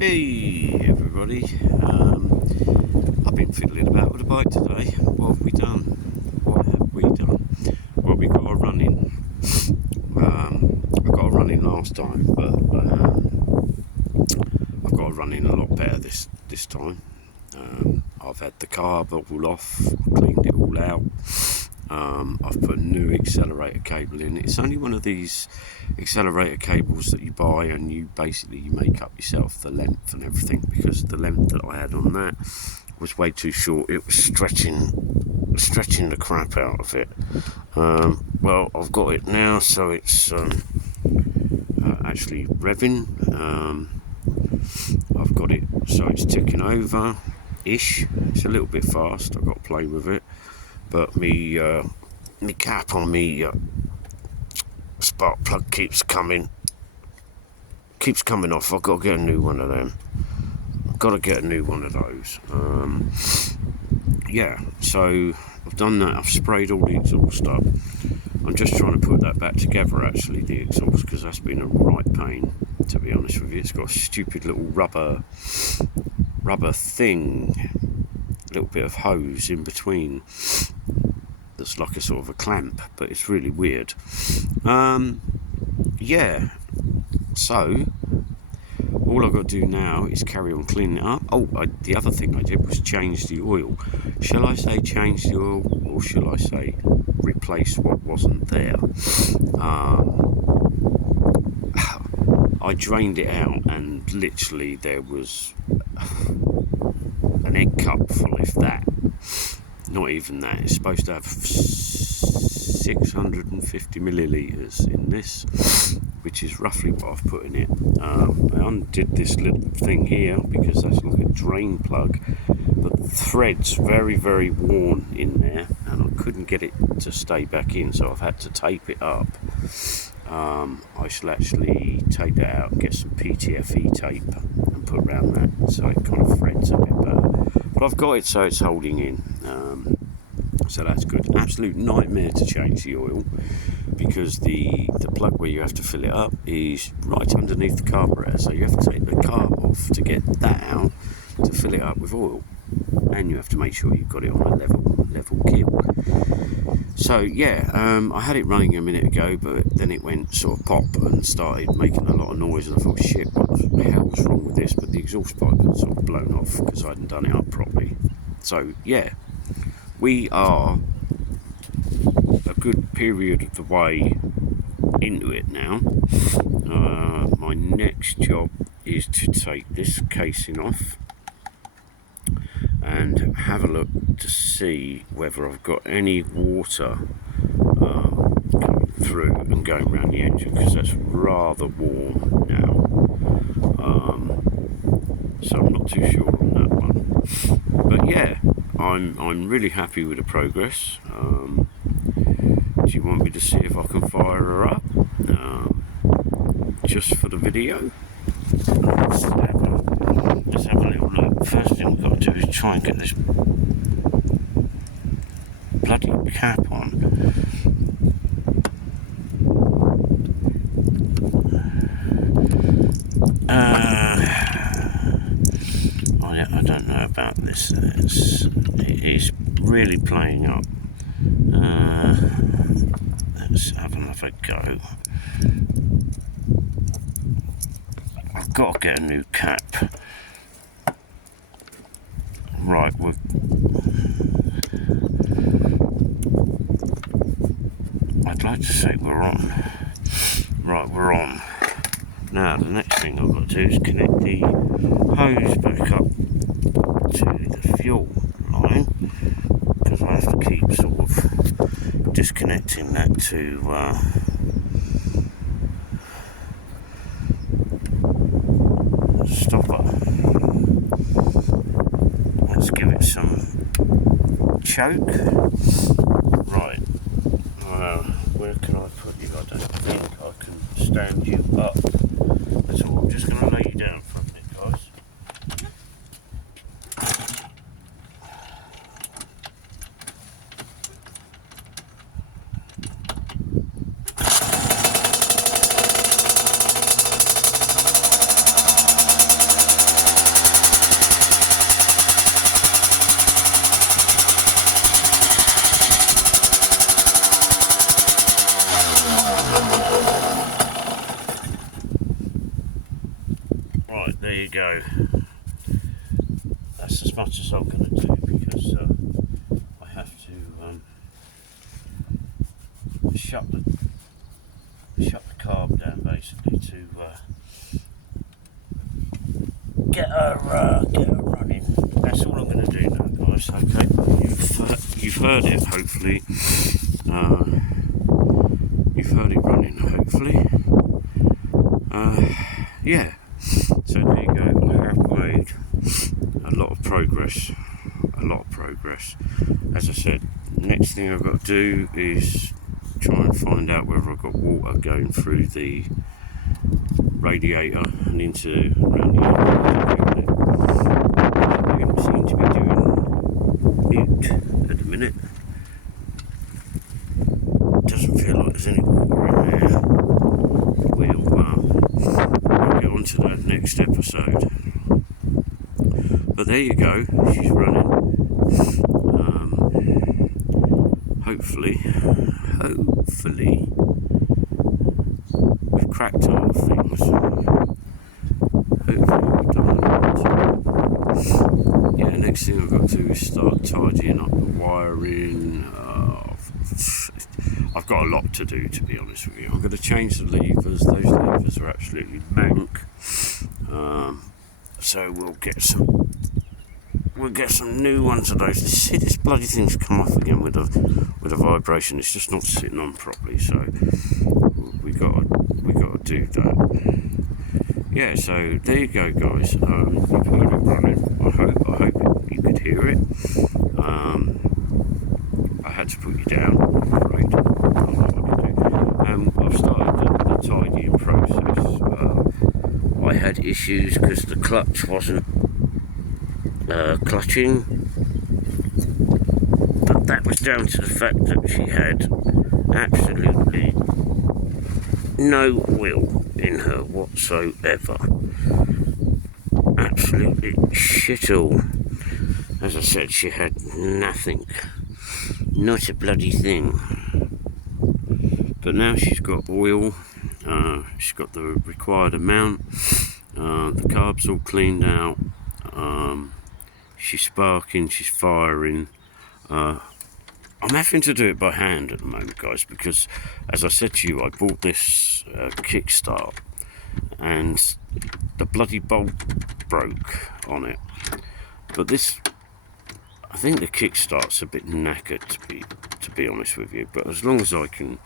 Hey everybody, I've been fiddling about with the bike today. What have we done? Well, we got a run in. I got a run in last time, but I've got a run in a lot better this time. I've had the carb all off, cleaned it all out. I've put a new accelerator cable in. It's only one of these accelerator cables that you buy and you make up yourself the length and everything, because the length that I had on that was way too short. It was stretching the crap out of it. Well, I've got it now, so it's actually revving. I've got it so it's ticking over ish. It's a little bit fast, I've got to play with it, but me cap on me spark plug keeps coming off. I've got to get a new one of them. I've got to get a new one of those. Yeah, so I've done that. I've sprayed all the exhaust up. I'm just trying to put that back together, actually, the exhaust, because that's been a right pain, to be honest with you. It's got a stupid little rubber thing, a little bit of hose in between that's like a sort of a clamp, but it's really weird. Yeah, so all I've got to do now is carry on cleaning it up. The other thing I did was change the oil. Shall I say change the oil, or shall I say replace what wasn't there? I drained it out, and literally there was an egg cup full, if that. Not even that. It's supposed to have 650 millilitres in this, which is roughly what I've put in it. I undid this little thing here because that's like a drain plug, but the thread's very, very worn in there, and I couldn't get it to stay back in, so I've had to tape it up. I shall actually take that out and get some PTFE tape and put around that so it kind of threads a bit better. But I've got it so it's holding in, so that's good. Absolute nightmare to change the oil, because the plug where you have to fill it up is right underneath the carburetor, so you have to take the carb off to get that out to fill it up with oil, and you have to make sure you've got it on a level kill. So yeah, I had it running a minute ago, but then it went sort of pop and started making a lot of noise, and I thought, shit, what the hell was wrong with this? But the exhaust pipe had sort of blown off because I hadn't done it up properly. So yeah, we are a good period of the way into it now. My next job is to take this casing off and have a look to see whether I've got any water coming through and going around the engine, because that's rather warm now. So I'm not too sure on that one. But yeah, I'm really happy with the progress. Do you want me to see if I can fire her up just for the video? Let's have a little look. First thing we've got to do is try and get this bloody cap on. I don't know about this. It is really playing up. Let's have another go. I've got to get a new cap. Right, I'd like to say we're on. Right, we're on. Now, the next thing I've got to do is connect the hose back up to the fuel line, because I have to keep sort of disconnecting that to stopper. Let's give it some choke. Right, where can I put you? I don't think I can stand you up. So I'm just going to lay you down for a minute, guys. Right, there you go. That's as much as I'm going to do because I have to shut the carb down basically to get her running. That's all I'm going to do now, guys. Okay, you've heard it. Hopefully, you've heard it running. Hopefully, yeah. So there you go. I have made a lot of progress. As I said, next thing I've got to do is try and find out whether I've got water going through the radiator and into around the unit. They don't seem to be doing mute at the minute. Doesn't feel like there's any water in there. We'll get on to that next episode. But there you go, she's running. Hopefully we've cracked a lot of things. Hopefully we've done that. Yeah, next thing I've got to do is start tidying up the wiring. I've got a lot to do, to be honest with you. I'm going to change the levers. Those levers are absolutely mank. So we'll get some new ones of those. See, this bloody thing's come off again with a vibration. It's just not sitting on properly. So we got to do that. Yeah. So there you go, guys. You've heard it running. I hope you could hear it. I had to put you down. Right. I've started the tidying process. I had issues because the clutch wasn't clutching, but that was down to the fact that she had absolutely no oil in her whatsoever. Absolutely shit all. As I said, she had nothing, not a bloody thing. But now she's got oil. She's got the required amount. The carb's all cleaned out. She's sparking, she's firing. I'm having to do it by hand at the moment, guys, because, as I said to you, I bought this kickstart and the bloody bolt broke on it. But this, I think the kickstart's a bit knackered, to be honest with you. But as long as I can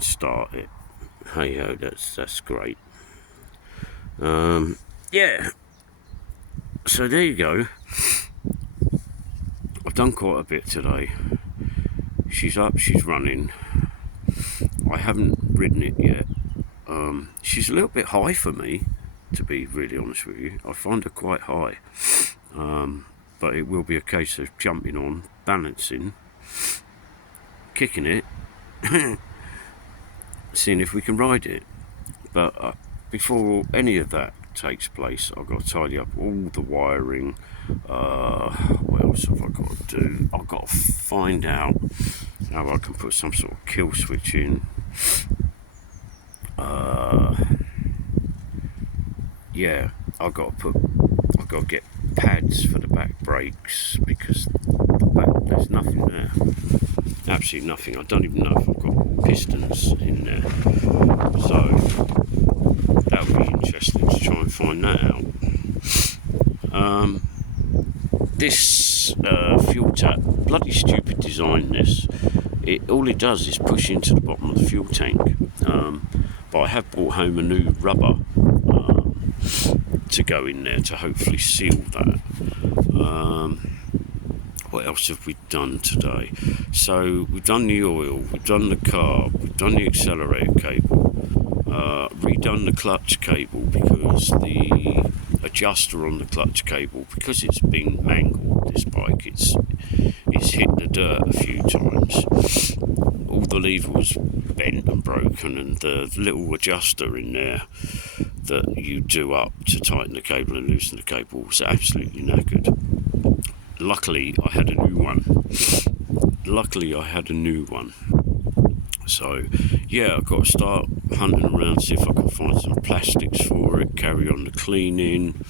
start it, hey ho, that's great. Yeah. So there you go. I've done quite a bit today. She's up, she's running. I haven't ridden it yet. She's a little bit high for me, to be really honest with you. I find her quite high. But it will be a case of jumping on, balancing, kicking it, seeing if we can ride it. But before any of that takes place, I've got to tidy up all the wiring. What else have I got to do? I've got to find out how I can put some sort of kill switch in. Yeah, I've got to get pads for the back brakes because there's nothing there. Absolutely nothing. I don't even know if I've got pistons in there. So that'll be interesting to try and find that out. This fuel tap, bloody stupid design. All it does is push into the bottom of the fuel tank. But I have brought home a new rubber to go in there to hopefully seal that. What else have we done today? So we've done the oil, we've done the carb, we've done the accelerator cable, redone the clutch cable because the adjuster on the clutch cable, because it's been mangled, this bike, it's hit the dirt a few times. All the lever was bent and broken, and the little adjuster in there that you do up to tighten the cable and loosen the cable was absolutely knackered. Luckily I had a new one. So yeah, I've got to start hunting around, see if I can find some plastics for it, carry on the cleaning.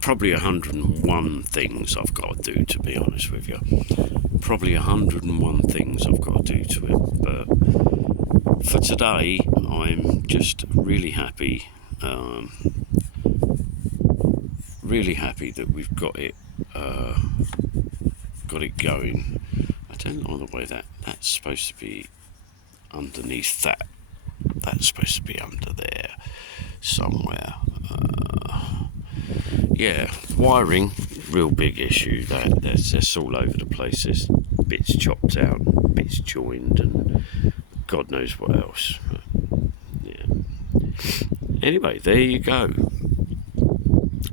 Probably 101 things I've got to do, to be honest with you. Probably 101 things I've got to do to it. But for today, I'm just really happy. Really happy that we've got it going. I don't like the way that's supposed to be underneath that. That's supposed to be under there somewhere. Yeah, wiring, real big issue. That's all over the place. There's bits chopped out, bits joined, and God knows what else. Yeah. Anyway, there you go.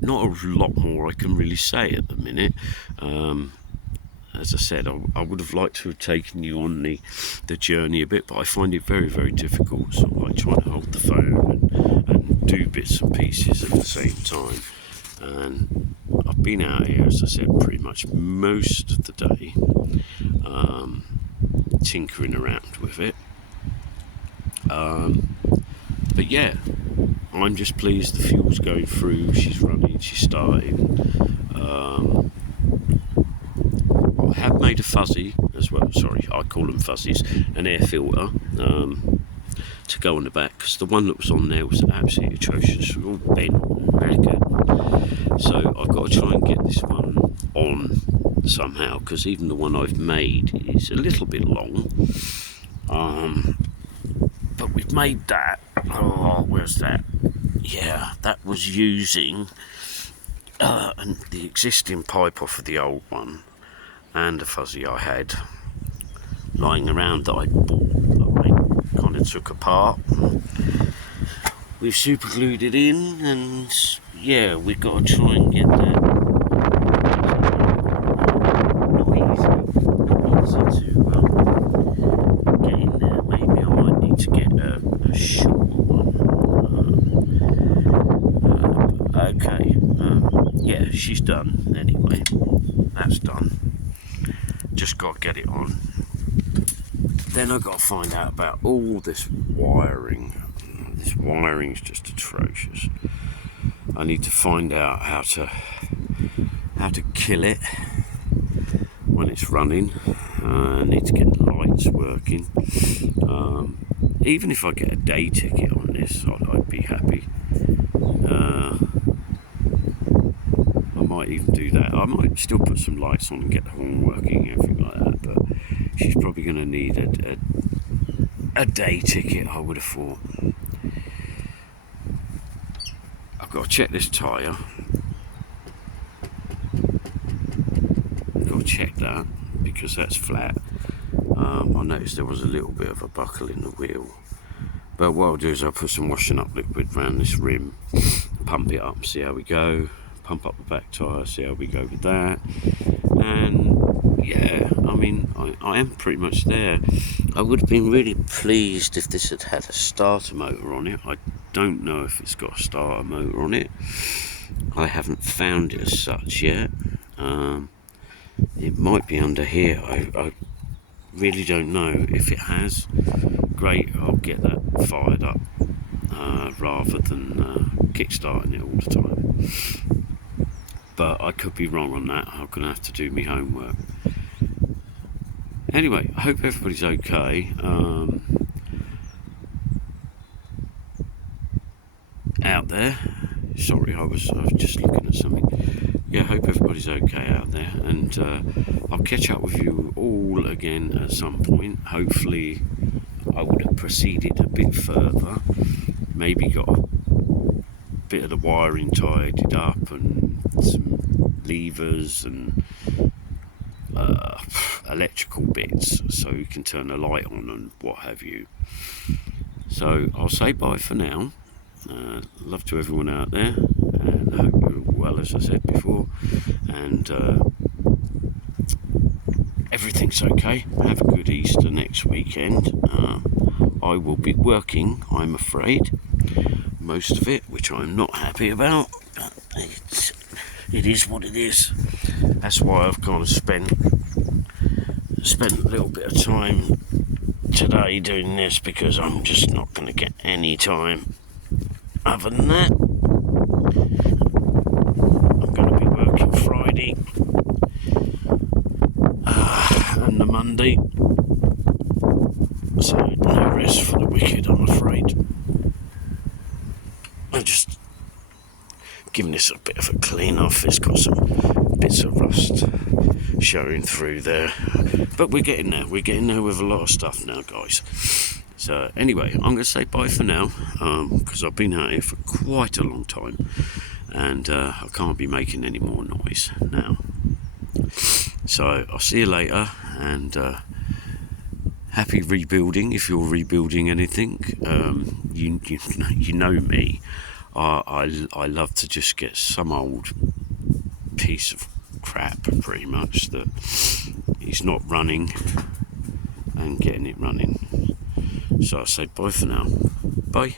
Not a lot more I can really say at the minute. As I said, I would have liked to have taken you on the journey a bit, but I find it very, very difficult, sort of like trying to hold the phone and do bits and pieces at the same time. And I've been out here, as I said, pretty much most of the day, tinkering around with it. But yeah, I'm just pleased the fuel's going through, she's running, she's starting. I have made a fuzzy as well, sorry, I call them fuzzies, an air filter to go on the back, because the one that was on there was absolutely atrocious, all bent and knackered. So I've got to try and get this one on somehow, because even the one I've made is a little bit long. But we've made that. Oh, where's that? Yeah, that was using the existing pipe off of the old one, and a fuzzy I had lying around that I bought, that I kind of took apart. We've super glued it in, and yeah, we've got to try and get that. Not easy to get in there. Maybe I might need to get a shorter one. Okay, yeah, she's done anyway. That's done. Just got to get it on. Then I've got to find out about all this wiring. This wiring's just atrocious. I need to find out how to kill it when it's running. I need to get the lights working. Even if I get a day ticket on this, I'd be happy. I might even do that. I might still put some lights on and get the horn working, everything like that, but she's probably going to need a day ticket, I would have thought. I've got to check this tyre. I've got to check that, because that's flat. I noticed there was a little bit of a buckle in the wheel. But what I'll do is I'll put some washing up liquid around this rim, pump it up, see how we go. Pump up the back tyre, see how we go with that. And yeah, I mean, I am pretty much there. I would have been really pleased if this had had a starter motor on it. I don't know if it's got a starter motor on it. I haven't found it as such yet. It might be under here. I really don't know. If it has, great, I'll get that fired up rather than kick-starting it all the time. But I could be wrong on that. I'm going to have to do my homework. Anyway, I hope everybody's okay. Out there. Sorry, I was just looking at something. Yeah, I hope everybody's okay out there. And I'll catch up with you all again at some point. Hopefully, I would have proceeded a bit further. Maybe got a bit of the wiring tidied up and some levers and electrical bits so you can turn the light on and what have you. So I'll say bye for now. Love to everyone out there, and I hope you're well, as I said before, and everything's okay. Have a good Easter next weekend. I will be working, I'm afraid, most of it, which I'm not happy about. It is what it is. That's why I've kind of spent spent a little bit of time today doing this because I'm just not going to get any time other than that. I'm going to be working Friday and the Monday, so no rest for the wicked, I'm afraid. I'm just giving this a bit of a clean off. It's got some bits of rust showing through there, but we're getting there with a lot of stuff now, guys. So anyway, I'm going to say bye for now, because I've been out here for quite a long time, and I can't be making any more noise now. So I'll see you later, and happy rebuilding if you're rebuilding anything. You know me. I love to just get some old piece of crap, pretty much, that is not running, and getting it running. So I say bye for now. Bye.